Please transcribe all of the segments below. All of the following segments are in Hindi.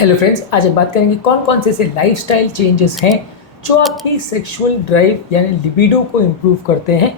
हेलो फ्रेंड्स, आज हम बात करेंगे कौन कौन से ऐसे लाइफस्टाइल चेंजेस हैं जो आपकी सेक्सुअल ड्राइव यानी लिबिडो को इम्प्रूव करते हैं।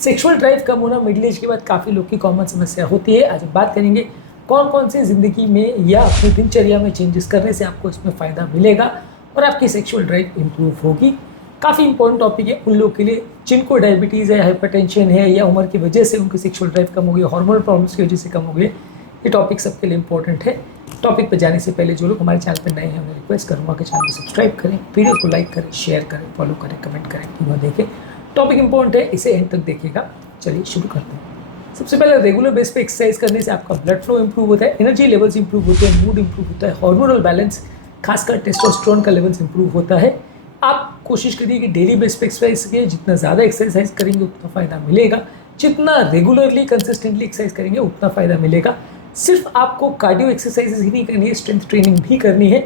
सेक्सुअल ड्राइव कम होना मिडिल एज के बाद काफ़ी लोग की कॉमन समस्या होती है। आज हम बात करेंगे कौन कौन से ज़िंदगी में या अपनी दिनचर्या में चेंजेस करने से आपको इसमें फ़ायदा मिलेगा और आपकी सेक्सुअल ड्राइव इम्प्रूव होगी। काफ़ी इंपॉर्टेंट टॉपिक है उन लोग के लिए जिनको डायबिटीज़ है, हाइपरटेंशन है या उम्र की वजह से उनकी सेक्सुअल ड्राइव कम हो गई, हार्मोनल प्रॉब्लम्स की वजह से कम हो गई। ये टॉपिक सबके लिए इंपॉर्टेंट है। टॉपिक पर जाने से पहले जो लोग हमारे चैनल पर नए हैं उन्हें रिक्वेस्ट करूँगा कि चैनल को सब्सक्राइब करें, वीडियो को लाइक करें, शेयर करें, फॉलो करें, कमेंट करें, तीनों देखें। टॉपिक इंपॉर्टेंट है, इसे एंड तक देखिएगा। चलिए शुरू करते हैं। सबसे पहले रेगुलर बेस पे एक्सरसाइज करने से आपका ब्लड फ्लो इंप्रूव होता है, एनर्जी लेवल्स इंप्रूव होते हैं, मूड इंप्रूव होता है, हार्मोनल बैलेंस खासकर टेस्टोस्टेरोन का लेवल्स इंप्रूव होता है। आप कोशिश करिए कि डेली बेस पे एक्सरसाइज करिए। जितना ज़्यादा एक्सरसाइज करेंगे उतना फ़ायदा मिलेगा, जितना रेगुलरली कंसिस्टेंटली एक्सरसाइज करेंगे उतना फ़ायदा मिलेगा। सिर्फ आपको कार्डियो एक्सरसाइजेज ही नहीं करनी है, स्ट्रेंथ ट्रेनिंग भी करनी है।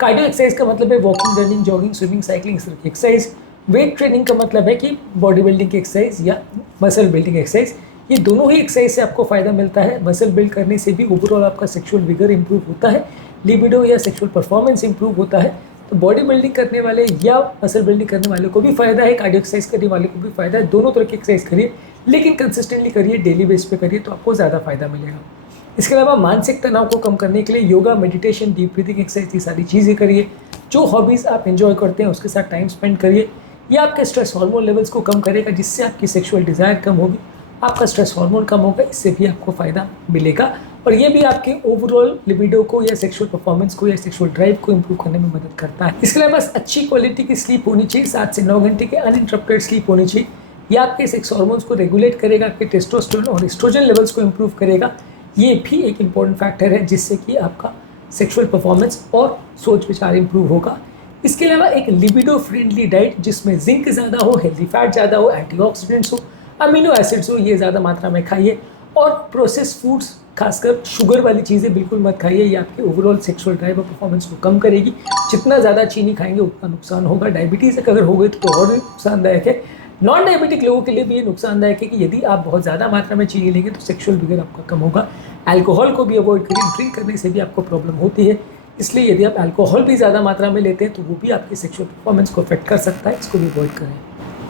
कार्डियो एक्सरसाइज का मतलब है walking, running, jogging, swimming, cycling, इस तरह की एक्सरसाइज। वेट ट्रेनिंग का मतलब है कि बॉडी बिल्डिंग की एक्सरसाइज या मसल बिल्डिंग एक्सरसाइज। ये दोनों ही एक्सरसाइज से आपको फ़ायदा मिलता है। मसल बिल्ड करने से भी ओवरऑल आपका सेक्सुअल विगर इंप्रूव होता है, लिबिडो या सेक्सुअल परफॉर्मेंस इंप्रूव होता है। तो बॉडी बिल्डिंग करने वाले या मसल बिल्डिंग करने वाले को भी फ़ायदा है, कार्डियो एक्सरसाइज करने वाले को भी फ़ायदा है। दोनों तरह की एक्सरसाइज करिए, लेकिन कंसिस्टेंटली करिए, डेली बेस पे करिए तो आपको ज़्यादा फ़ायदा मिलेगा। इसके अलावा मानसिक तनाव को कम करने के लिए yoga, meditation, deep breathing exercise, ये सारी चीज़ें करिए। जो हॉबीज़ आप एंजॉय करते हैं उसके साथ टाइम स्पेंड करिए। ये आपके स्ट्रेस हार्मोन लेवल्स को कम करेगा, जिससे आपकी सेक्सुअल डिज़ायर कम होगी, आपका स्ट्रेस हार्मोन कम होगा, इससे भी आपको फ़ायदा मिलेगा। और ये भी आपके ओवरऑल लिबिडो को या सेक्सुअल परफॉर्मेंस को या सेक्सुअल ड्राइव को इंप्रूव करने में मदद करता है। इसके अलावा अच्छी क्वालिटी की स्लीप होनी चाहिए, 7 से 9 घंटे की अनइंटरप्टेड स्लीप होनी चाहिए। ये आपके सेक्स हार्मोन्स को रेगुलेट करेगा, आपके टेस्टोस्टेरोन और एस्ट्रोजन लेवल्स को इंप्रूव करेगा। ये भी एक इम्पॉर्टेंट फैक्टर है जिससे कि आपका सेक्सुअल परफॉर्मेंस और सोच विचार इंप्रूव होगा। इसके अलावा एक लिबिडो फ्रेंडली डाइट जिसमें जिंक ज़्यादा हो, हेल्दी फैट ज़्यादा हो, एंटीऑक्सीडेंट्स हो, अमीनो एसिड्स हो, ये ज़्यादा मात्रा में खाइए। और प्रोसेस फूड्स, खासकर शुगर वाली चीज़ें बिल्कुल मत खाइए। ये आपके ओवरऑल सेक्सुअल ड्राइव और परफॉर्मेंस को कम करेगी। जितना ज़्यादा चीनी खाएंगे उतना नुकसान होगा। डायबिटीज़ अगर हो गई तो और भी नुकसानदायक है। नॉन डायबिटिक लोगों के लिए भी ये नुकसानदायक है कि यदि आप बहुत ज़्यादा मात्रा में चीनी लेंगे तो सेक्सुअल विगर आपका कम होगा। अल्कोहल को भी अवॉइड करिए, ड्रिंक करने से भी आपको प्रॉब्लम होती है। इसलिए यदि आप अल्कोहल भी ज़्यादा मात्रा में लेते हैं तो वो भी आपकी सेक्सुअल परफॉर्मेंस को अफेक्ट कर सकता है, इसको भी अवॉइड करें।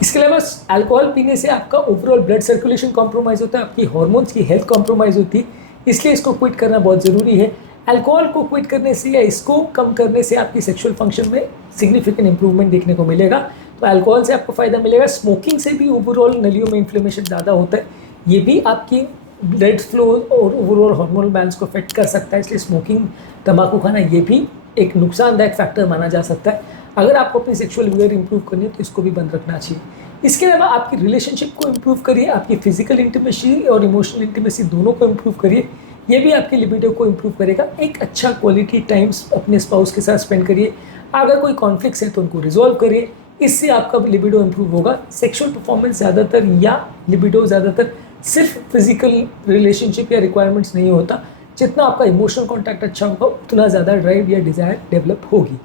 इसके अलावा अल्कोहल पीने से आपका ओवरऑल ब्लड सर्कुलेशन कॉम्प्रोमाइज़ होता है, आपकी हार्मोन्स की हेल्थ कॉम्प्रोमाइज़ होती है, इसलिए इसको क्विट करना बहुत ज़रूरी है। अल्कोहल को क्विट करने से या इसको कम करने से आपकी सेक्सुअल फंक्शन में सिग्निफिकेंट इंप्रूवमेंट देखने को मिलेगा। तो अल्कोहल से आपको फ़ायदा मिलेगा। स्मोकिंग से भी ओवरऑल नलियों में इन्फ्लेमेशन ज़्यादा होता है, ये भी आपकी ब्लड फ्लो और ओवरऑल हार्मोनल बैलेंस को अफेक्ट कर सकता है। इसलिए स्मोकिंग, तंबाकू खाना, ये भी एक नुकसानदायक फैक्टर माना जा सकता है। अगर आपको अपनी सेक्सुअल विगर इंप्रूव करनी है तो इसको भी बंद रखना चाहिए। इसके अलावा आपकी रिलेशनशिप को इंप्रूव करिए, आपकी फिजिकल इंटीमेसी और इमोशनल इंटीमेसी दोनों को इंप्रूव करिए, ये भी आपकी लिबिडो को इंप्रूव करेगा। एक अच्छा क्वालिटी टाइम अपने स्पाउस के साथ स्पेंड करिए। अगर कोई कॉन्फ्लिक्ट्स है तो उनको रिजॉल्व करिए, इससे आपका लिबिडो इंप्रूव होगा। सेक्सुअल परफॉर्मेंस ज़्यादातर या लिबिडो ज़्यादातर सिर्फ फिजिकल रिलेशनशिप या रिक्वायरमेंट्स नहीं होता। जितना आपका इमोशनल कॉन्टैक्ट अच्छा होगा उतना ज़्यादा ड्राइव या डिज़ायर डेवलप होगी।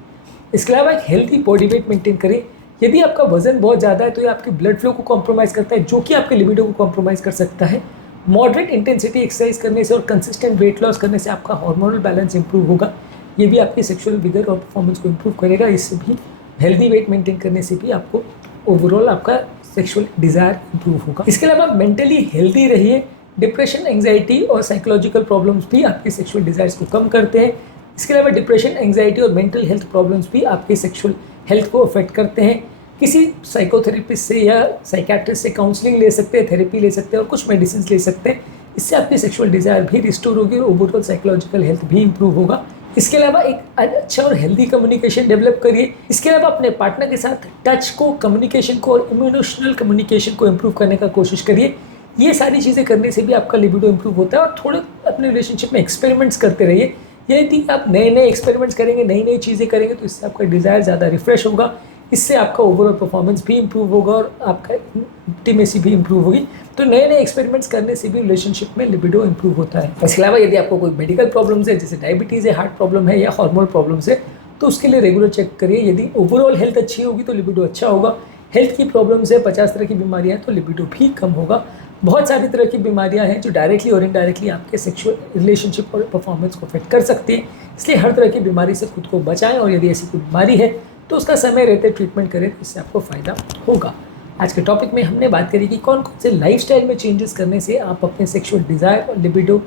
इसके अलावा एक हेल्दी बॉडी वेट मेंटेन करें। यदि आपका वजन बहुत ज़्यादा है तो ये आपके ब्लड फ्लो को कॉम्प्रोमाइज़ करता है, जो कि आपके लिबिडो को कॉम्प्रोमाइज़ कर सकता है। मॉडरेट इंटेंसिटी एक्सरसाइज करने से और कंसिस्टेंट वेट लॉस करने से आपका हार्मोनल बैलेंस इंप्रूव होगा, ये भी आपकी सेक्सुअल विगर और परफॉर्मेंस को इंप्रूव करेगा। इससे भी हेल्दी वेट मेंटेन करने से भी आपको ओवरऑल आपका सेक्सुअल डिज़ायर इंप्रूव होगा। इसके अलावा मेंटली हेल्दी रहिए। डिप्रेशन, एंग्जाइटी और साइकोलॉजिकल प्रॉब्लम्स भी आपके सेक्सुअल डिज़ायर्स को कम करते हैं। इसके अलावा डिप्रेशन, एंग्जाइटी और मेंटल हेल्थ प्रॉब्लम्स भी आपके सेक्सुअल हेल्थ को अफेक्ट करते हैं। किसी साइकोथेरेपिस्ट से या साइकेट्रिस्ट से काउंसलिंग ले सकते हैं, थेरेपी ले सकते हैं और कुछ मेडिसिन ले सकते हैं। इससे आपकी सेक्सुअल डिज़ायर भी रिस्टोर होगी और ओवरऑल साइकोलॉजिकल हेल्थ भी इंप्रूव होगा। इसके अलावा एक अच्छा और हेल्दी कम्युनिकेशन डेवलप करिए। इसके अलावा अपने पार्टनर के साथ टच को, कम्युनिकेशन को और इमोशनल कम्युनिकेशन को इंप्रूव करने का कोशिश करिए। ये सारी चीज़ें करने से भी आपका लिबिडो इंप्रूव होता है। और थोड़े अपने रिलेशनशिप में एक्सपेरिमेंट्स करते रहिए। यदि आप नए नए एक्सपेरिमेंट्स करेंगे, नई नई चीज़ें करेंगे तो इससे आपका डिज़ायर ज़्यादा रिफ्रेश होगा, इससे आपका ओवरऑल परफॉर्मेंस भी इंप्रूव होगा और आपका इंटीमेसी भी इंप्रूव होगी। तो नए नए एक्सपेरिमेंट्स करने से भी रिलेशनशिप में लिबिडो इंप्रूव होता है। इसके अलावा यदि आपको कोई मेडिकल प्रॉब्लम्स है, जैसे डायबिटीज़ है, हार्ट प्रॉब्लम है या हार्मोनल प्रॉब्लम्स है, तो उसके लिए रेगुलर चेक करिए। यदि ओवरऑल हेल्थ अच्छी होगी तो लिबिडो अच्छा होगा। हेल्थ की प्रॉब्लम्स है, 50 तरह की बीमारियाँ हैं तो लिबिडो भी कम होगा। बहुत सारी तरह की बीमारियां हैं जो डायरेक्टली और इनडायरेक्टली आपके सेक्सुअल रिलेशनशिप और परफॉर्मेंस को अफेक्ट कर सकती है। इसलिए हर तरह की बीमारी से खुद को बचाएं और यदि ऐसी कोई बीमारी है तो उसका समय रहते ट्रीटमेंट करें, इससे आपको फ़ायदा होगा। आज के टॉपिक में हमने बात करी कि कौन कौन से लाइफस्टाइल में चेंजेस करने से आप अपने सेक्सुअल डिज़ायर और लिबिडो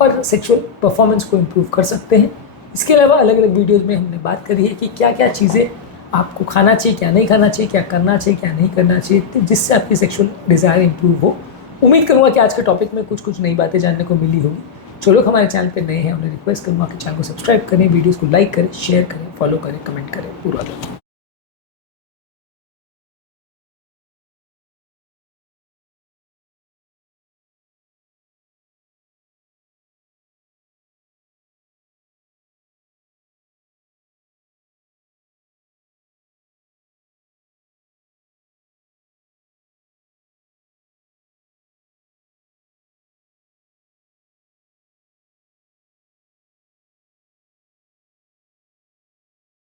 और सेक्सुअल परफॉर्मेंस को इम्प्रूव कर सकते हैं। इसके अलावा अलग अलग वीडियोज़ में हमने बात करी है कि क्या क्या चीज़ें आपको खाना चाहिए, क्या नहीं खाना चाहिए, क्या करना चाहिए, क्या नहीं करना चाहिए, जिससे आपकी सेक्सुअल डिज़ायर इंप्रूव हो। उम्मीद करूँगा कि आज के टॉपिक में कुछ कुछ नई बातें जानने को मिली होगी। जो लोग हमारे चैनल पर नए हैं उन्हें रिक्वेस्ट करूँगा कि चैनल को सब्सक्राइब करें, वीडियोज़ को लाइक करें, शेयर करें, फॉलो करें, कमेंट करें, पूरा करें।